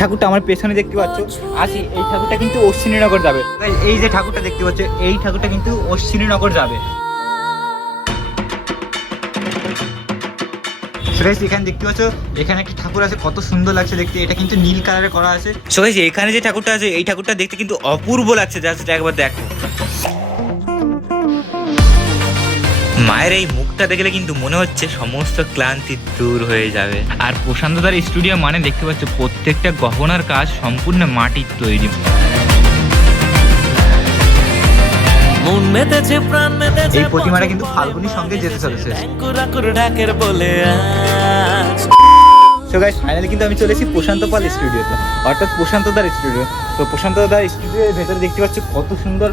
ঠাকুরটা আমার পেছনে দেখতে পাচ্ছ। আসি, এই ঠাকুরটা কিন্তু অশ্বিনীনগর যাবে। এই যে ঠাকুরটা দেখতে পাচ্ছ, এই ঠাকুরটা কিন্তু অশ্বিনীনগর যাবে। এখানে দেখতে পাচ্ছ, এখানে একটা ঠাকুর আছে, কত সুন্দর লাগছে দেখতে। এটা কিন্তু নীল কালারে করা আছে। এখানে যে ঠাকুরটা আছে, এই ঠাকুরটা দেখতে কিন্তু অপূর্ব লাগছে জাস্ট একবার দেখো। মায়ের এই মুখটা দেখলে কিন্তু মনে হচ্ছে সমস্ত ক্লান্তি দূর হয়ে যাবে। আর প্রশান্তদার স্টুডিও মানে দেখতে পাচ্ছ প্রত্যেকটা গহনার কাজ সম্পূর্ণ মাটির তৈরি। এই প্রতিমাটা কিন্তু ফাল্গুনির সঙ্গে যেতে চলেছে। সো গাইস ফাইনালি কিন্তু আমি চলেছি প্রশান্ত পাল স্টুডিওতে। অর্থাৎ প্রশান্তদার স্টুডিও। তো প্রশান্তদার স্টুডিওর ভেতরে দেখতে পাচ্ছি কত সুন্দর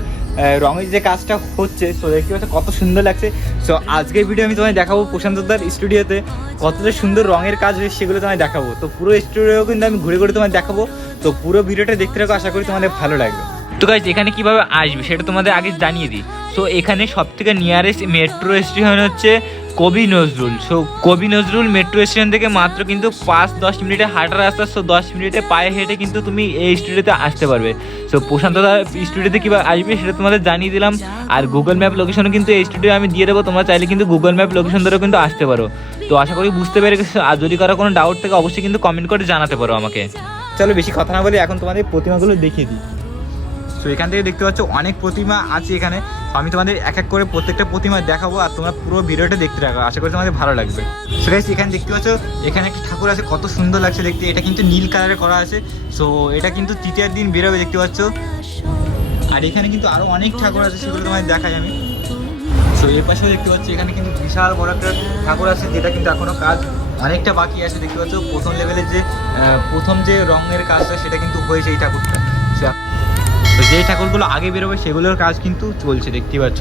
রঙের যে কাজটা হচ্ছে তো দেখতে পাচ্ছ কত সুন্দর লাগছে। সো আজকের ভিডিও আমি তোমায় দেখাবো প্রশান্তদার স্টুডিওতে কতটা সুন্দর রঙের কাজ হয়েছে সেগুলো তোমায় দেখাবো। তো পুরো স্টুডিও কিন্তু আমি ঘুরে ঘুরে তোমায় দেখাবো। তো পুরো ভিডিওটা দেখতে থাকো, আশা করি তোমাদের ভালো লাগবে। তো গাইজ এখানে কীভাবে আসবে সেটা তোমাদের আগে জানিয়ে দিই। সো এখানে সব থেকে নিয়ারেস্ট মেট্রো স্টেশন হচ্ছে কবি নজরুল। সো কবি নজরুল মেট্রো স্টেশন থেকে মাত্র কিন্তু পাঁচ দশ মিনিটে হাঁটার রাস্তা সো দশ মিনিটে পায়ে হেঁটে কিন্তু তুমি এই স্টুডিওতে আসতে পারবে। সো প্রশান্তদা স্টুডিওতে কীভাবে আসবে সেটা তোমাদের জানিয়ে দিলাম। আর গুগল ম্যাপ লোকেশনও কিন্তু এই স্টুডিও আমি দিয়ে দেবো তোমরা চাইলে কিন্তু গুগল ম্যাপ লোকেশন ধরেও কিন্তু আসতে পারো। তো আশা করি বুঝতে পেরে গেছো। আর যদি কারও কোনো ডাউট থাকে অবশ্যই কিন্তু কমেন্ট করে জানাতে পারো আমাকে। চলো বেশি কথা না বলে এখন তোমাদের প্রতিমাগুলো দেখিয়ে দিই। তো এখান থেকে দেখতে পাচ্ছ অনেক প্রতিমা আছে এখানে। আমি তোমাদের এক এক করে প্রত্যেকটা প্রতিমা দেখাবো আর তোমরা পুরো ভিডিওটা দেখতে থাকো। আশা করি তোমাদের ভালো লাগবে। সো গাইস এখানে দেখতে পাচ্ছ, এখানে একটা ঠাকুর আছে, কত সুন্দর লাগছে দেখতে। এটা কিন্তু নীল কালারে করা আছে। সো এটা কিন্তু তৃতীয় দিন বেরোবে, দেখতে পাচ্ছ। আর এখানে কিন্তু আরও অনেক ঠাকুর আছে, সেগুলো তোমাদের দেখাই আমি। সো এর পাশেও দেখতে পাচ্ছি, এখানে কিন্তু বিশাল বড় একটা ঠাকুর আছে, যেটা কিন্তু এখনও কাজ অনেকটা বাকি আছে। দেখতে পাচ্ছ, প্রথম লেভেলের যে প্রথম যে রঙের কাজটা, সেটা কিন্তু হয়েছে এই ঠাকুরটা। তো যে ঠাকুরগুলো আগে বেরোবে সেগুলোর কাজ কিন্তু চলছে দেখতে পাচ্ছ।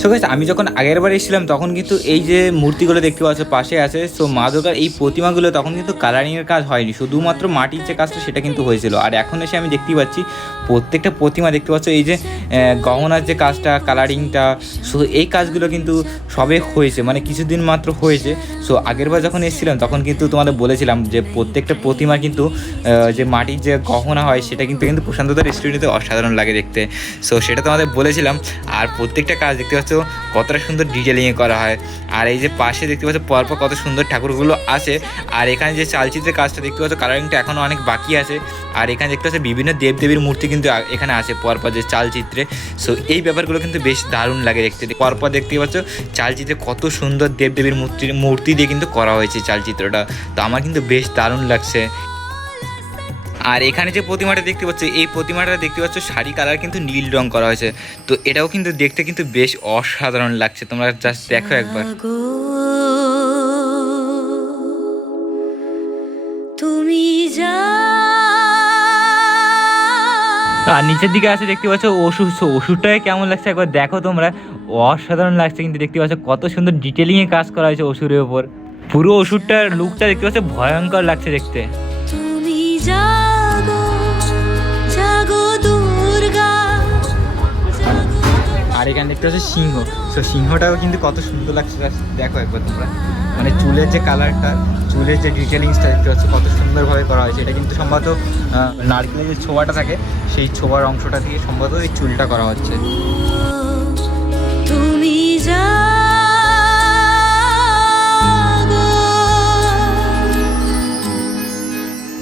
সো গাইস আমি যখন আগের বার এসেছিলাম, তখন কিন্তু এই যে মূর্তিগুলো দেখতে পাচ্ছ, পাশে আছে। সো মা দুর্গার এই প্রতিমাগুলো তখন কিন্তু কালারিংয়ের কাজ হয়নি। শুধুমাত্র মাটির যে কাজটা, সেটা কিন্তু হয়েছিল। আর এখন এসে আমি দেখতেই পাচ্ছি, প্রত্যেকটা প্রতিমা দেখতে পাচ্ছ, এই যে গহনার যে কাজটা কালারিংটা সো এই কাজগুলো কিন্তু সবে হয়েছে মানে কিছুদিন মাত্র হয়েছে। সো আগের বার যখন এসেছিলাম, তখন কিন্তু তোমাদের বলেছিলাম যে প্রত্যেকটা প্রতিমা কিন্তু যে মাটির যে গহনা হয়, সেটা কিন্তু কিন্তু প্রশান্তদার স্টুডিওতে অসাধারণ লাগে দেখতে। সো সেটা তোমাদের বলেছিলাম। আর প্রত্যেকটা কাজ দেখতে পাচ্ছ, কতটা সুন্দর ডিটেলিংয়ে করা হয়। আর এই যে পাশে দেখতে পাচ্ছ, পরপর কত সুন্দর ঠাকুরগুলো আছে। আর এখানে যে চালচিত্রের কাজটা দেখতে পাচ্ছ কালারিংটা এখনও অনেক বাকি আছে। আর এখানে দেখতে পাচ্ছ, বিভিন্ন দেবদেবীর মূর্তি কিন্তু এখানে আছে পরপর যে চালচিত্রে। সো এই ব্যাপারগুলো কিন্তু বেশ দারুণ লাগে দেখতে। পরপর দেখতে পাচ্ছ, চালচিত্রে কত সুন্দর দেবদেবীর মূর্তি মূর্তি দিয়ে কিন্তু করা হয়েছে চালচিত্রটা। তো আমার কিন্তু বেশ দারুণ লাগছে। আর এখানে যে প্রতিমাটা দেখতে পাচ্ছ এই প্রতিমাটা দেখতে পাচ্ছ শাড়ি কালার কিন্তু নীল রং করা হয়েছে। তো এটাও কিন্তু দেখতে কিন্তু বেশ অসাধারণ লাগছে। তোমরা জাস্ট দেখো একবার। তুমি যা আর নিচের দিকে আছে দেখতে পাচ্ছ ওষুধ। সো ওষুধটাকে কেমন লাগছে একবার দেখো তোমরা। অসাধারণ লাগছে কিন্তু দেখতে পাচ্ছ কত সুন্দর ডিটেলিংয়ে কাজ করা হয়েছে ওষুধের ওপর পুরো ওষুধটার লুকটা দেখতে পাচ্ছ ভয়ঙ্কর লাগছে দেখতে। তুমি জাগো আর এখানে দেখতে পাচ্ছ সিংহ। সো সিংহটাও কিন্তু কত সুন্দর লাগছে দেখো একবার তোমরা। মানে চুলের যে কালারটা চুলের যে ডিটেলিংসটা দেখতে পাচ্ছ কত সুন্দরভাবে করা হয়েছে। এটা কিন্তু সম্ভবত নারকেলের যে ছোবাটা থাকে সেই ছোবার অংশটা দিয়ে সম্ভবত এই চুলটা করা হচ্ছে। তুমি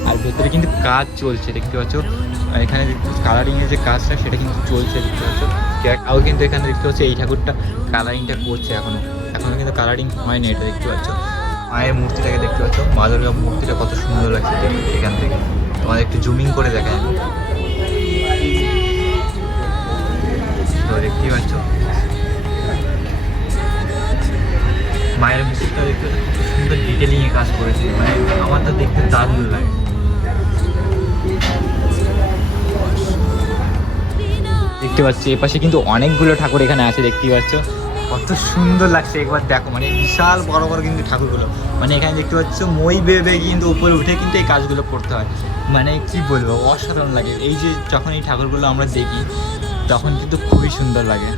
আর ভেতরে কিন্তু কাজ চলছে দেখতে পাচ্ছ। এখানে কালারিং এর যে কাজটা সেটা কিন্তু চলছে দেখতে পাচ্ছ। কেউ কিন্তু এখানে দেখতে পাচ্ছ এই ঠাকুরটা কালারিংটা করছে এখনও। এখনও কিন্তু কালারিং হয়নি, এটা দেখতে পাচ্ছ। মায়ের মূর্তিটাকে দেখতে পাচ্ছ। মা দুর্গা মূর্তিটা কত সুন্দর লাগছে এখান থেকে। তোমাদের একটু জুমিং করে দেখায় আমি। দেখতেই পাচ্ছ। মায়ের মূর্তিটা দেখতে সুন্দর ডিটেলিংয়ে কাজ করেছে। মানে আমার তো দেখতে দারুণ লাগে। দেখতে পাচ্ছি। এপাশে কিন্তু অনেকগুলো ঠাকুর এখানে আছে দেখতে পাচ্ছ। কত সুন্দর লাগছে একবার দেখো মানে বিশাল বড় বড় কিন্তু ঠাকুরগুলো। মানে এখানে দেখতে পাচ্ছ, মই বেবে কিন্তু উপরে উঠে কিন্তু এই কাজগুলো করতে হয়। মানে কি বলব, অসাধারণ লাগে। এই যে যখন এই ঠাকুরগুলো আমরা দেখি, তখন কিন্তু খুবই সুন্দর লাগে।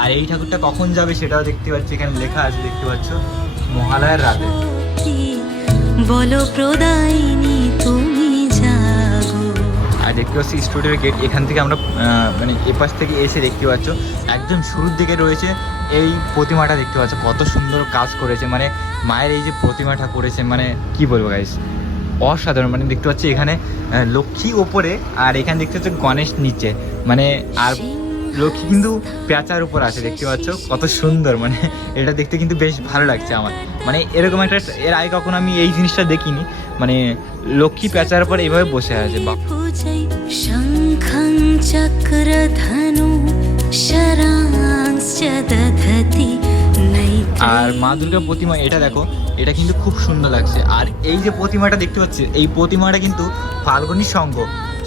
আর এই ঠাকুরটা কখন যাবে সেটাও দেখতে পাচ্ছি, এখানে লেখা আছে, দেখতে পাচ্ছ, মহালয়ার রাতে। বলো প্রদায়নি দেখতে পাচ্ছি স্টুডিওর গেট এখান থেকে আমরা মানে এপাশ থেকে এসে দেখতে পাচ্ছ, একদম শুরুর দিকে রয়েছে এই প্রতিমাটা দেখতে পাচ্ছ, কত সুন্দর কাজ করেছে। মানে মায়ের এই যে প্রতিমাটা করেছে মানে কি বলব গাইস অসাধারণ মানে দেখতে পাচ্ছি এখানে লক্ষ্মী ওপরে আর এখানে দেখতে পাচ্ছ গণেশ নিচে। মানে আর লক্ষ্মী কিন্তু পেঁচার উপর আছে, দেখতে পাচ্ছ, কত সুন্দর। মানে এটা দেখতে কিন্তু বেশ ভালো লাগছে আমার। মানে এরকম একটা, এর আগে কখনো আমি এই জিনিসটা দেখিনি। মানে লক্ষ্মী পেঁচার উপর এইভাবে বসে আছে বা पूजै शङ्खं चक्रधनु शरांश्च दधति আর মা দুর্গা প্রতিমা এটা দেখো এটা কিন্তু খুব সুন্দর লাগছে আর এই যে প্রতিমাটা দেখতে পাচ্ছি এই প্রতিমাটা কিন্তু ফাল্গুনী সঙ্গ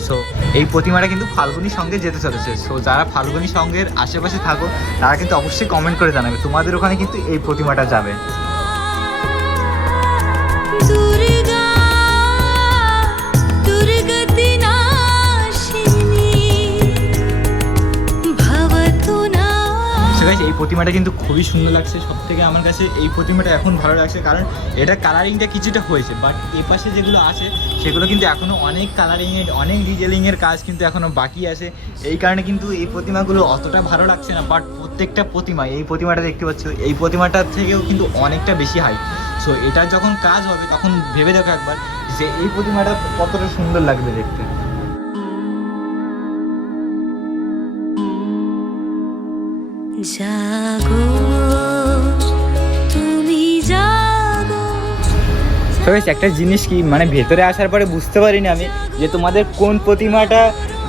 সো এই প্রতিমাটা কিন্তু ফাল্গুনী সঙ্গে যেতে চলেছে সো যারা ফাল্গুনী সঙ্গের আশেপাশে থাকো তারা কিন্তু অবশ্যই কমেন্ট করে জানাবে তোমাদের ওখানে কিন্তু এই প্রতিমাটা যাবে প্রতিমাটা কিন্তু খুবই সুন্দর লাগছে সব থেকে আমার কাছে এই প্রতিমাটা এখন ভালো লাগছে, কারণ এটা কালারিংটা কিছুটা হয়েছে বাট এ পাশে যেগুলো আছে, সেগুলো কিন্তু এখনও অনেক কালারিংয়ের অনেক ডিটেলিংয়ের কাজ কিন্তু এখনও বাকি আছে। এই কারণে কিন্তু এই প্রতিমাগুলো অতটা ভালো লাগছে না বাট প্রত্যেকটা প্রতিমা, এই প্রতিমাটা দেখতে পাচ্ছ, এই প্রতিমাটার থেকেও কিন্তু অনেকটা বেশি হাই সো এটা যখন কাজ হবে, তখন ভেবে দেখো একবার যে এই প্রতিমাটা কতটা সুন্দর লাগবে দেখতে। একটা জিনিস কি মানে ভেতরে আসার পরে বুঝতে পারিনি আমি, যে তোমাদের কোন প্রতিমাটা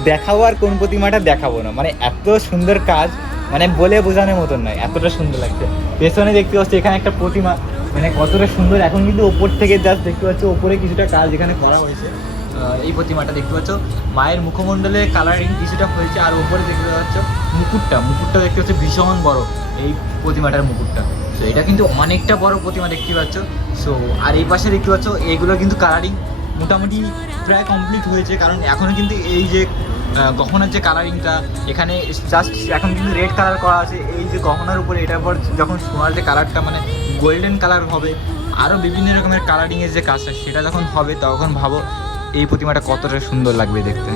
দেখাবো আর কোন প্রতিমাটা দেখাবো না। মানে এত সুন্দর কাজ মানে বলে বোঝানোর মতন নয়, এতটা সুন্দর লাগছে। পেছনে দেখতে পাচ্ছি, এখানে একটা প্রতিমা মানে কতটা সুন্দর। এখন কিন্তু ওপর থেকে জাস্ট দেখতে পাচ্ছ, ওপরে কিছুটা কাজ এখানে করা হয়েছে। এই প্রতিমাটা দেখতে পাচ্ছ। মায়ের মুখমণ্ডলে কালারিং কিছুটা হয়েছে, আর ওপরে দেখতে পাচ্ছ মুকুটটা। মুকুটটা দেখতে পাচ্ছ ভীষণ বড় এই প্রতিমাটার মুকুটটা। সো এটা কিন্তু অনেকটা বড় প্রতিমা দেখতে পাচ্ছ। সো আর এই পাশে দেখতে পাচ্ছ, এগুলো কিন্তু কালারিং মোটামুটি প্রায় কমপ্লিট হয়েছে, কারণ এখনও কিন্তু এই যে গহনার যে কালারিংটা এখানে জাস্ট এখন কিন্তু রেড কালার করা আছে। এই যে গহনার উপরে, এটার পর যখন সোনার যে কালারটা মানে গোল্ডেন কালার হবে আরও বিভিন্ন রকমের কালারিংয়ের যে কাজটা, সেটা যখন হবে, তখন ভাবো এই প্রতিমাটা কতটা সুন্দর লাগবে দেখতে।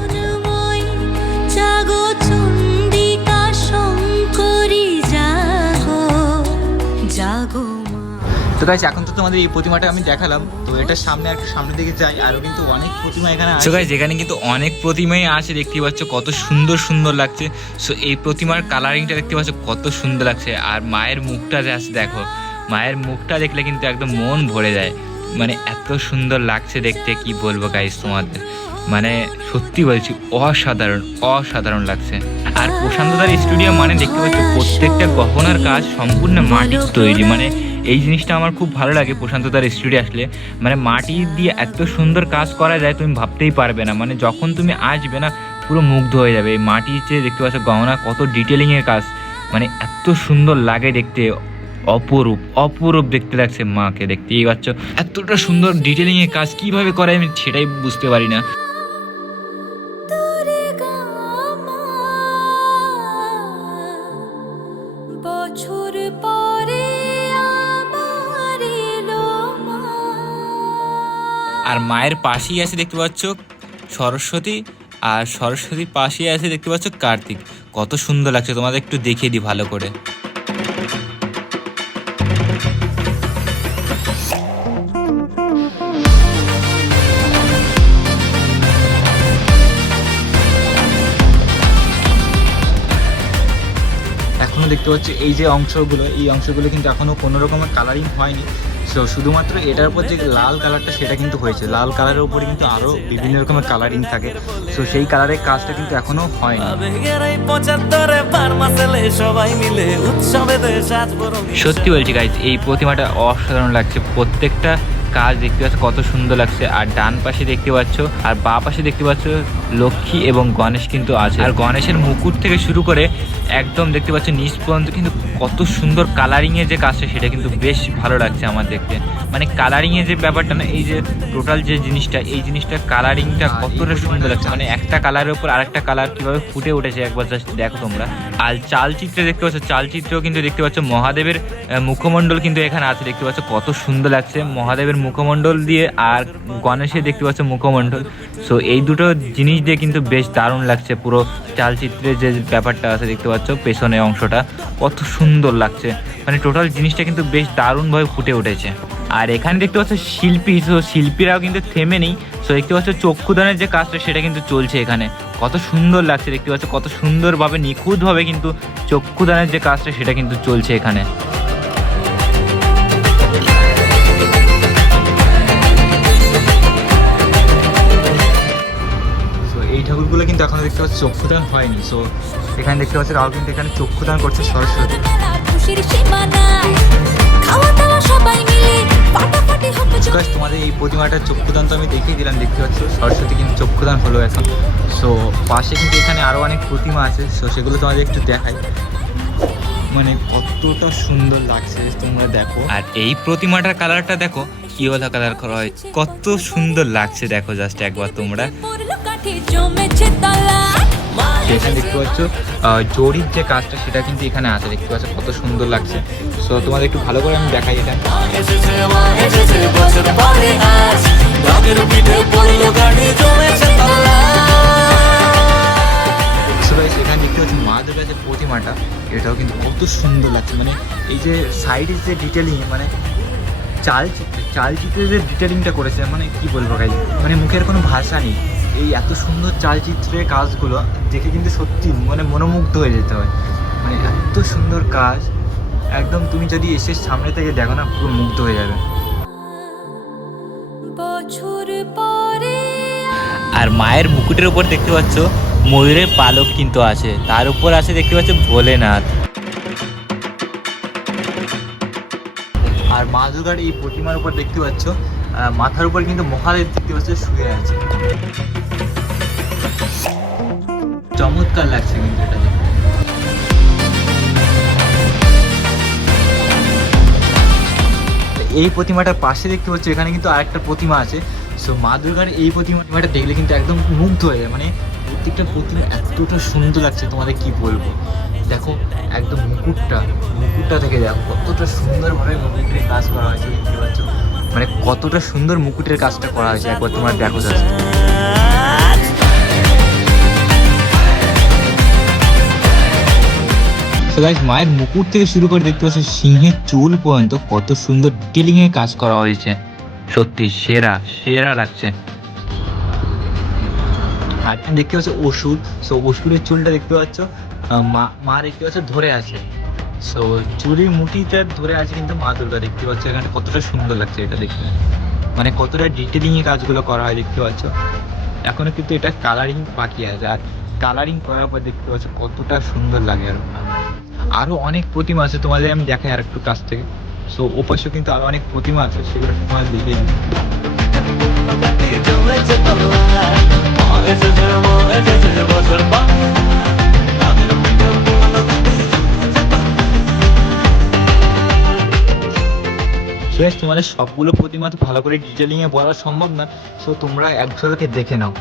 তো গাইস এখন তো তোমাদের এই প্রতিমাটা আমি দেখালাম তো এটার সামনে আর সামনের দিকে যাই আরও কিন্তু অনেক প্রতিমা এখানে আছে। গাইস এখানে কিন্তু অনেক প্রতিমাই আছে দেখতে পাচ্ছ কত সুন্দর সুন্দর লাগছে। সো এই প্রতিমার কালারিংটা দেখতে পাচ্ছ কত সুন্দর লাগছে। আর মায়ের মুখটা যে আছে দেখো মায়ের মুখটা দেখলে কিন্তু একদম মন ভরে যায়। মানে এত সুন্দর লাগছে দেখতে, কি বলব গাইস তোমাদের? মানে সত্যি বলছি, অসাধারণ অসাধারণ লাগছে। আর প্রশান্তদার স্টুডিও মানে দেখতে পাচ্ছ, প্রত্যেকটা গহনার কাজ সম্পূর্ণ মাটির তৈরি। মানে এই জিনিসটা আমার খুব ভালো লাগে প্রশান্তদার স্টুডিও আসলে। মানে মাটি দিয়ে এত সুন্দর কাজ করা যায় তুমি ভাবতেই পারবে না। মানে যখন তুমি আসবে না, পুরো মুগ্ধ হয়ে যাবে। এই মাটির যে দেখতে পাচ্ছ গহনা, কত ডিটেলিংয়ের কাজ। মানে এত সুন্দর লাগে দেখতে। অপরূপ অপরূপ দেখতে লাগছে মাকে দেখতেই পাচ্ছ এতটা সুন্দর ডিটেলিংয়ের কাজ কীভাবে করে আমি সেটাই বুঝতে পারি না। আর মায়ের পাশেই আছে দেখতে পাচ্ছ সরস্বতী আর সরস্বতীর পাশেই আছে দেখতে পাচ্ছ কার্তিক। কত সুন্দর লাগছে তোমাদের একটু দেখিয়ে দিই ভালো করে। দেখতে পাচ্ছি, এই যে অংশগুলো, এই অংশগুলো কিন্তু এখনও কোনো রকমের কালারিং হয়নি। সো শুধুমাত্র এটার উপর যে লাল কালারটা সেটা কিন্তু হয়েছে। লাল কালারের উপরে কিন্তু আরও বিভিন্ন রকমের কালারিং থাকে। সো সেই কালারের কাজটা কিন্তু এখনও হয়নি। সত্যি বলছি গাইজ এই প্রতিমাটা অসাধারণ লাগছে। প্রত্যেকটা কাজ দেখতে পাচ্ছ, কত সুন্দর লাগছে। আর ডান পাশে দেখতে পাচ্ছ, আর বা পাশে দেখতে পাচ্ছ, লক্ষ্মী এবং গণেশ কিন্তু আছে। আর গণেশের মুকুট থেকে শুরু করে একদম দেখতে পাচ্ছ, নিচ পর্যন্ত কিন্তু কত সুন্দর কালারিং এর যে কাজটা, সেটা কিন্তু বেশ ভালো লাগছে আমার দেখতে। মানে কালারিং এর যে ব্যাপারটা না, এই যে টোটাল যে জিনিসটা, এই জিনিসটা কালারিংটা কতটা সুন্দর লাগছে। মানে একটা কালারের উপর আরেকটা কালার কীভাবে ফুটে উঠেছে, একবার জাস্ট দেখো তোমরা। আর চালচিত্রে দেখতে পাচ্ছ, চালচিত্রেও কিন্তু দেখতে পাচ্ছ, মহাদেবের মুখমণ্ডল কিন্তু এখানে আছে, দেখতে পাচ্ছ, কত সুন্দর লাগছে। মহাদেবের মুখমণ্ডল দিয়ে আর গণেশের দেখতে পাচ্ছ মুখমণ্ডল। সো এই দুটো জিনিস দিয়ে কিন্তু বেশ দারুণ লাগছে পুরো চালচিত্রের যে ব্যাপারটা আছে, দেখতে পাচ্ছ পেছনের অংশটা। কত সুন্দর লাগছে। মানে টোটাল জিনিসটা কিন্তু বেশ দারুণভাবে ফুটে উঠেছে। আর এখানে দেখতে পাচ্ছ শিল্পী সো শিল্পীরাও কিন্তু থেমে নেই। সো দেখতে পাচ্ছ চক্ষুদানের যে কাজটা, সেটা কিন্তু চলছে এখানে। কত সুন্দর লাগছে, দেখতে পাচ্ছ কত সুন্দরভাবে নিখুঁতভাবে কিন্তু চক্ষুদানের যে কাজটা, সেটা কিন্তু চলছে এখানে। এই কিন্তু এখনও দেখতে পাচ্ছি চক্ষুদান হয়নি। সো এখানে দেখতে পাচ্ছি রাও কিন্তু এখানে চক্ষুদান করছে সরস্বতী। তোমাদের এই প্রতিমাটার চক্ষুদান তো আমি দেখিয়ে দিলাম দেখতে পাচ্ছ? সরস্বতী কিন্তু চক্ষুদান হলো এখন। সো পাশে কিন্তু এখানে আরও অনেক প্রতিমা আছে। সো সেগুলো তোমাদের একটু দেখাই। মানে কতটা সুন্দর লাগছে তোমরা দেখো। আর এই প্রতিমাটার কালারটা দেখো ইয়েলো কালার করা হয় কত সুন্দর লাগছে দেখো জাস্ট একবার তোমরা। এখানে দেখতে পাচ্ছ জরির যে কাজটা সেটা কিন্তু এখানে আছে। দেখতে পাচ্ছ কত সুন্দর লাগছে। সো তোমাদের একটু ভালো করে আমি দেখাই এটা। এখানে দেখতে পাচ্ছি মা দুর্গার যে প্রতিমাটা এটাও কিন্তু কত সুন্দর লাগছে। মানে এই যে সাইডের যে ডিটেলিং মানে চালচিত্রে চালচিত্রে যে ডিটেলিংটা করেছে মানে কি বলব গাই মানে মুখের কোনো ভাষা নেই। এই এত সুন্দর চালচিত্রের কাজগুলো দেখে কিন্তু সত্যি মানে মনোমুগ্ধ হয়ে যেতে হয়। মানে এত সুন্দর কাজ একদম তুমি যদি এসে সামনে থেকে দেখো না পুরো মুগ্ধ হয়ে যাবে। আর মায়ের মুকুটের উপর দেখতে পাচ্ছ ময়ূরের পালক কিন্তু আছে। তার উপর আছে দেখতে পাচ্ছ ভোলেনাথ। আর মা দুর্গার এই প্রতিমার উপর দেখতে পাচ্ছ মাথার উপর কিন্তু মহাদেব দেখতে পাচ্ছ শুয়ে আছে। চমৎকার লাগছে কিন্তু এটা এই প্রতিমাটার পাশে দেখতে পাচ্ছ, এখানে কিন্তু আরেকটা প্রতিমা আছে। সো মা দুর্গার এই প্রতিমাটা দেখলে কিন্তু একদম মুগ্ধ হয়ে যায়। মানে প্রত্যেকটা প্রতিমা এতটা সুন্দর লাগছে, তোমাদের কি বলব? দেখো, একদম মুকুটটা মুকুটটা থেকে দেখো, কতটা সুন্দরভাবে মুকুটের কাজ করা হয়েছে, দেখতে পাচ্ছ। মানে কতটা সুন্দর মুকুটের কাজটা করা হয়েছে, একবার তোমরা দেখো যাচ্ছে মায়ের মুকুট থেকে শুরু করে দেখতে পাচ্ছ সিংহের চুল পর্যন্ত কত সুন্দর ডিটেলিং এ কাজ করা হয়েছে। সত্যি সেরা সেরা লাগছে। আর দেখতে পাচ্ছ অসুর সো অসুরের চুলটা দেখতে পাচ্ছ মা মা দেখতে পাচ্ছ ধরে আছে। সো চুরির মুঠিটা ধরে আছে কিন্তু মা দুর্গা দেখতে পাচ্ছ এখানে কতটা সুন্দর লাগছে এটা দেখতে মানে কতটা ডিটেলিং এ কাজগুলো করা হয় দেখতে পাচ্ছ এখনও কিন্তু এটা কালারিং বাকি আছে আর কালারিং করার পর দেখতে পাচ্ছ কতটা সুন্দর লাগে আর আরও অনেক প্রতিমা আছে তোমাদের আমি দেখাই আর একটু কাছ থেকে সো ওপাশেও কিন্তু আরও অনেক প্রতিমা আছে সেগুলো তোমার দেখে জমেছে তল্লা বেশ তোমাদের সবগুলো প্রতিমা তো ভালো করে ডিটেলিংয়ে বলা সম্ভব না সো তোমরা একসাথে দেখে নাও।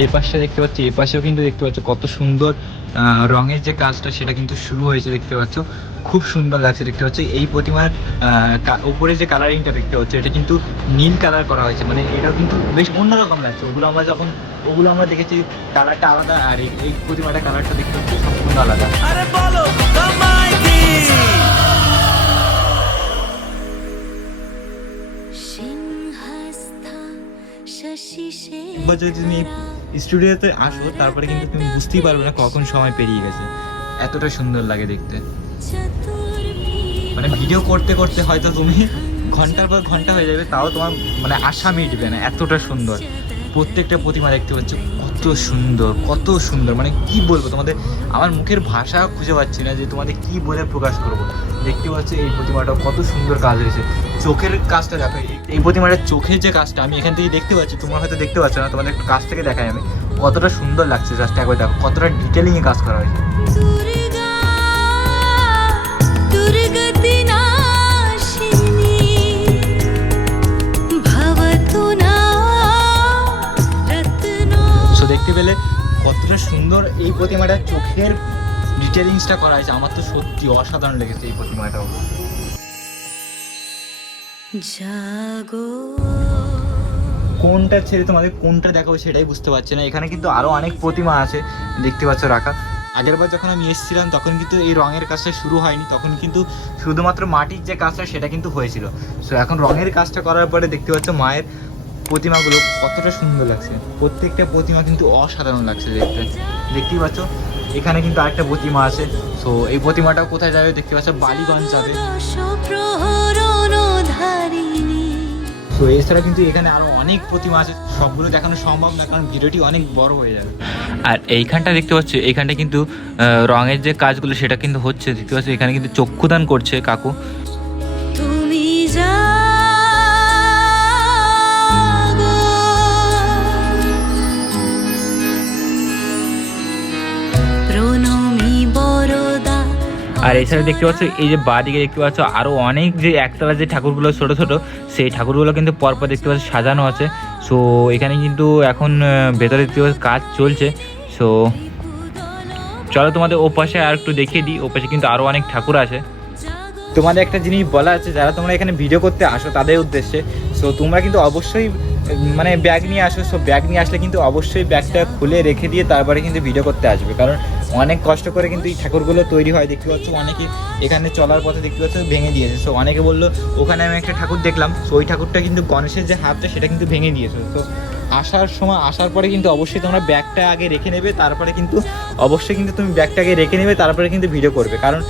এই পাশটা দেখতে পাচ্ছি এই পাশেও কিন্তু দেখতে পাচ্ছ কত সুন্দর রঙের যে কাজটা সেটা কিন্তু শুরু হয়েছে দেখতে পাচ্ছ। খুব সুন্দর লাগছে দেখতে পাচ্ছ। এই প্রতিমার উপরে যে কালারিংটা দেখতে পাচ্ছ, এটা কিন্তু নীল কালার করা হয়েছে। মানে এটা কিন্তু বেশ অন্যরকম লাগছে। ওগুলো আমরা যখন, ওগুলো আমরা দেখেছি কালারটা আলাদা, আর এই- প্রতিমাটা কালারটা দেখতে পাচ্ছি সম্পূর্ণ আলাদা। যদি তুমি স্টুডিওতে আসো, তারপরে কিন্তু তুমি বুঝতেই পারবে না কখন সময় পেরিয়ে গেছে। এতটা সুন্দর লাগে দেখতে। মানে ভিডিও করতে করতে হয়তো তুমি ঘণ্টার পর ঘণ্টা হয়ে যাবে, তাও তোমার মানে আশা মিটবে না, এতটা সুন্দর। প্রত্যেকটা প্রতিমা দেখতে পাচ্ছ কত সুন্দর কত সুন্দর। মানে কি বলব তোমাদের? আমার মুখের ভাষা খুঁজে পাচ্ছি না যে তোমাদের কি বলে প্রকাশ করব। দেখতে পাচ্ছ এই প্রতিমাটা কত সুন্দর কাজ হয়েছে। চোখের কাজটা দেখো, এই- প্রতিমাটা প্রতিমাটার চোখের যে কাজটা, আমি এখান থেকে দেখতে পাচ্ছি, তোমার হয়তো দেখতে পাচ্ছ না, তোমাদের একটু থেকে দেখাই আমি। কতটা সুন্দর লাগছে জাস্ট একবার দেখো, কতটা ডিটেলিংয়ে কাজ করা হয়েছে। সুন্দর এই প্রতিমাটা চোখের ডিটেলিংসটা করা হয়েছে। আমার তো সত্যি অসাধারণ লেগেছে এই প্রতিমাটাও। জাগো। কোনটা ছেড়ে তোমাদের কোনটা দেখাবো সেটাই বুঝতে পারছি না। এখানে কিন্তু আরও অনেক প্রতিমা আছে দেখতে পাচ্ছ রাখা। আগের বার যখন আমি এসেছিলাম তখন কিন্তু এই রঙের কাজটা শুরু হয়নি। তখন কিন্তু শুধুমাত্র মাটির যে কাজটা সেটা কিন্তু হয়েছিল। সো এখন রঙের কাজটা করার পরে দেখতে পাচ্ছ মায়ের প্রতিমাগুলো কতটা সুন্দর লাগছে। প্রত্যেকটা প্রতিমা কিন্তু অসাধারণ লাগছে দেখতে। দেখতেই পাচ্ছ, এখানে কিন্তু আরেকটা প্রতিমা আছে। সো এই প্রতিমাটাও কোথায় যাবে দেখতে পাচ্ছ, বালিগঞ্জ। যাবে তো এছাড়া কিন্তু এখানে আরও অনেক প্রতিমা আছে। সবগুলো দেখানো সম্ভব না, কারণ ভিডিওটি অনেক বড় হয়ে যাবে। আর এইখানটা দেখতে পাচ্ছ এইখানটা কিন্তু রঙের যে কাজগুলো সেটা কিন্তু হচ্ছে। দেখতে পাচ্ছ, এখানে কিন্তু চক্ষুদান করছে কাকু। আর এছাড়া দেখতে পাচ্ছ, এই যে বাদিকে দেখতে পাচ্ছ আরও অনেক যে একতলা যে ঠাকুরগুলো ছোট ছোট, সেই ঠাকুরগুলো কিন্তু পরপর দেখতে পাচ্ছ সাজানো আছে। সো এখানে কিন্তু এখন ভেতরে দেখতে পাচ্ছ কাজ চলছে। সো চলো তোমাদের ও পাশে আর একটু দেখিয়ে দিই ও পাশে কিন্তু আরও অনেক ঠাকুর আছে। তোমাদের একটা জিনিস বলা আছে, যারা তোমরা এখানে ভিডিও করতে আসো তাদের উদ্দেশ্যে। সো তোমরা কিন্তু অবশ্যই মানে ব্যাগ নিয়ে আসো। সো ব্যাগ নিয়ে আসলে কিন্তু অবশ্যই ব্যাগটা খুলে রেখে দিয়ে তারপরে কিন্তু ভিডিও করতে আসবে। কারণ অনেক কষ্ট করে কিন্তু এই ঠাকুরগুলো তৈরি হয়, দেখতে পাচ্ছ? অনেকে এখানে চলার পথে দেখতে পাচ্ছ, ভেঙে দিয়েছে। সো অনেকে বলল, ওখানে আমি একটা ঠাকুর দেখলাম। সো ওই ঠাকুরটা কিন্তু গণেশের যে হাতটা, সেটা কিন্তু ভেঙে দিয়েছে। তো আসার সময়, আসার পরে কিন্তু অবশ্যই তোমরা ব্যাগটা আগে রেখে নেবে, তারপরে কিন্তু অবশ্যই কিন্তু তুমি ব্যাগটা আগে রেখে নেবে, তারপরে কিন্তু ভিডিও করবে। কারণ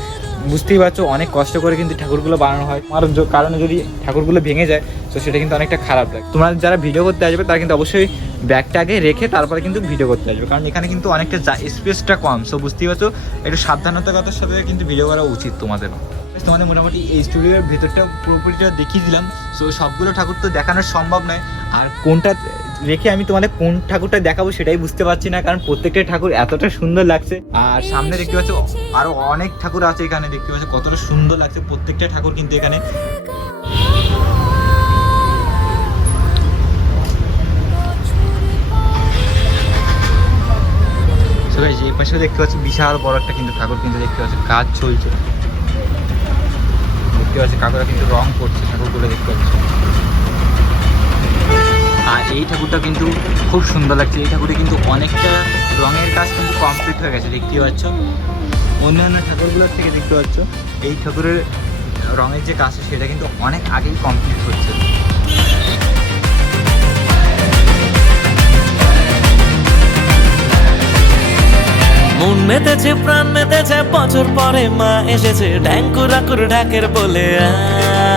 বুঝতেই পারছ, অনেক কষ্ট করে কিন্তু ঠাকুরগুলো বানানো হয়। য- কারণে যদি ঠাকুরগুলো ভেঙে যায়, তো সেটা কিন্তু অনেকটা খারাপ লাগে। তোমরা যারা ভিডিও করতে আসবে, তারা কিন্তু অবশ্যই ব্যাগটা আগে রেখে তারপরে কিন্তু ভিডিও করতে আসবে। কারণ এখানে কিন্তু অনেকটা স্পেসটা কম। সো বুঝতেই পারছ, একটু সাবধানতার সাথে কিন্তু ভিডিও করা উচিত তোমাদেরও তোমাদের মোটামুটি এই স্টুডিওর ভেতরটা পুরোপুরিটা দেখিয়ে দিলাম। সো সবগুলো ঠাকুর তো দেখানো সম্ভব নয়। আর কোনটা রেখে আমি তোমাদের কোন ঠাকুরটা দেখাবো সেটাই বুঝতে পারছি না, কারণ প্রত্যেকটা ঠাকুর এতটা সুন্দর লাগছে। আর সামনে দেখতে পাচ্ছ, আরও অনেক ঠাকুর আছে এখানে, দেখতে পাচ্ছ কতটা সুন্দর লাগছে প্রত্যেকটা ঠাকুর কিন্তু এখানে। এই পাশে দেখতে পাচ্ছি বিশাল বড় একটা কিন্তু ঠাকুর কিন্তু দেখতে পাচ্ছি কাজ চলছে। দেখতে পাচ্ছি কাকুরা কিন্তু রং করছে, ঠাকুরগুলো দেখতে পাচ্ছি। আর এই ঠাকুরটা কিন্তু খুব সুন্দর লাগছে। এই ঠাকুরে কিন্তু অনেকটা রঙের কাজ কিন্তু কমপ্লিট হয়ে গেছে দেখতে পাচ্ছ। অন্যান্য ঠাকুরগুলোর থেকে দেখতে পাচ্ছ, এই ঠাকুরের রঙের যে কাজটা, সেটা কিন্তু অনেক আগেই কমপ্লিট হচ্ছে। মন মেতেছে, প্রাণ মেতেছে, বছর পরে মা এসেছে, ঢ্যাঙ্কুরাকুর ঢাকের বলে আজ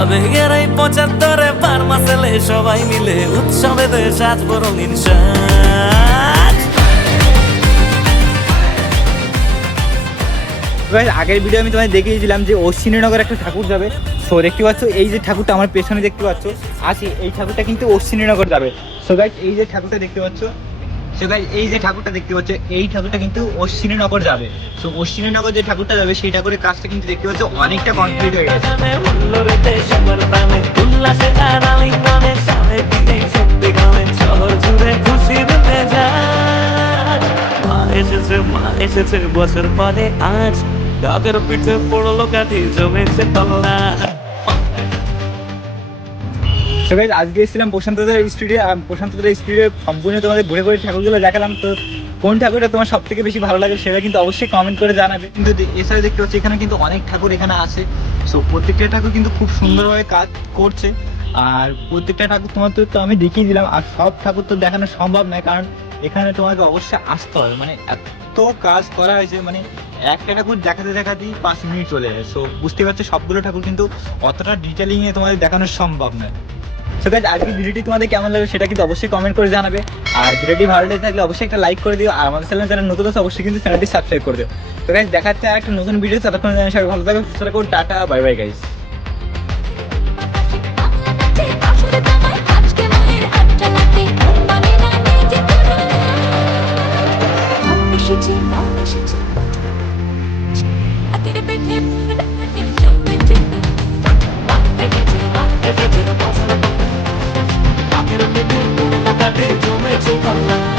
আবেগের পঁচাত্তরে পার মাসেলে সবাই মিলে উৎসবে দেশ আজ রঙিন সাজ আগের ভিডিও আমি তোমায় দেখিয়েছিলাম যে অশ্বিনীনগর একটা ঠাকুর যাবে। সো দেখতে পাচ্ছ, এই যে ঠাকুরটা আমার পেছনে দেখতে পাচ্ছ আছে এই ঠাকুরটা কিন্তু অশ্বিনীনগর যাবে। সো গাইজ এই যে ঠাকুরটা দেখতে পাচ্ছ সো গাইজ এই যে ঠাকুরটা দেখতে পাচ্ছ, এই ঠাকুরটা কিন্তু অশ্বিনীনগর যাবে। সো অশ্বিনীনগর যে ঠাকুরটা যাবে, সেই ঠাকুরের কাজটা কিন্তু দেখতে পাচ্ছ, অনেকটা কমপ্লিট হয়ে গেছে। বছর পরে আজ। ডাকের পিঠে পড়ল কাঠি, জমেছে তল্লা সো গাইজ আজকে এসেছিলাম প্রশান্তদের স্টুডিও প্রশান্তদের স্টুডিও সম্পূর্ণ তোমাদের ঘুরে ঘুরে ঠাকুরগুলো দেখালাম। তো কোন ঠাকুরটা তোমার সব থেকে বেশি ভালো লাগে সেটা কিন্তু অবশ্যই কমেন্ট করে জানাবে। কিন্তু এছাড়া দেখতে পাচ্ছি এখানে কিন্তু অনেক ঠাকুর এখানে আছে। সো প্রত্যেকটা ঠাকুর কিন্তু খুব সুন্দরভাবে কাজ করছে। আর প্রত্যেকটা ঠাকুর তোমার তো তো আমি দেখিয়ে দিলাম, আর সব ঠাকুর তো দেখানো সম্ভব নয়, কারণ এখানে তোমাকে অবশ্যই আসতে হবে। মানে এত- কাজ করা হয়েছে মানে একটা ঠাকুর দেখাতে দেখাতেই পাঁচ মিনিট চলে যায়। সো বুঝতে পারছ, সবগুলো ঠাকুর কিন্তু অতটা ডিটেলিং এ তোমাদের দেখানো সম্ভব নয়। সো গাইজ আজকে ভিডিওটি তোমাদের কেমন লাগবে সেটা কিন্তু অবশ্যই কমেন্ট করে জানাবে। আর ভিডিওটি ভালো লেগে থাকলে অবশ্যই একটা লাইক করে দিও। আর আমাদের চ্যানেল যারা নতুন আছে, অবশ্যই কিন্তু চ্যানেলটি সাবস্ক্রাইব করে দিও। তো গাইজ দেখাচ্ছে আর একটা নতুন ভিডিও ততক্ষণ সবাই ভালো থাকবে সুস্থ থাকো, টাটা বাই বাই গাইজ నటించుమె చూపం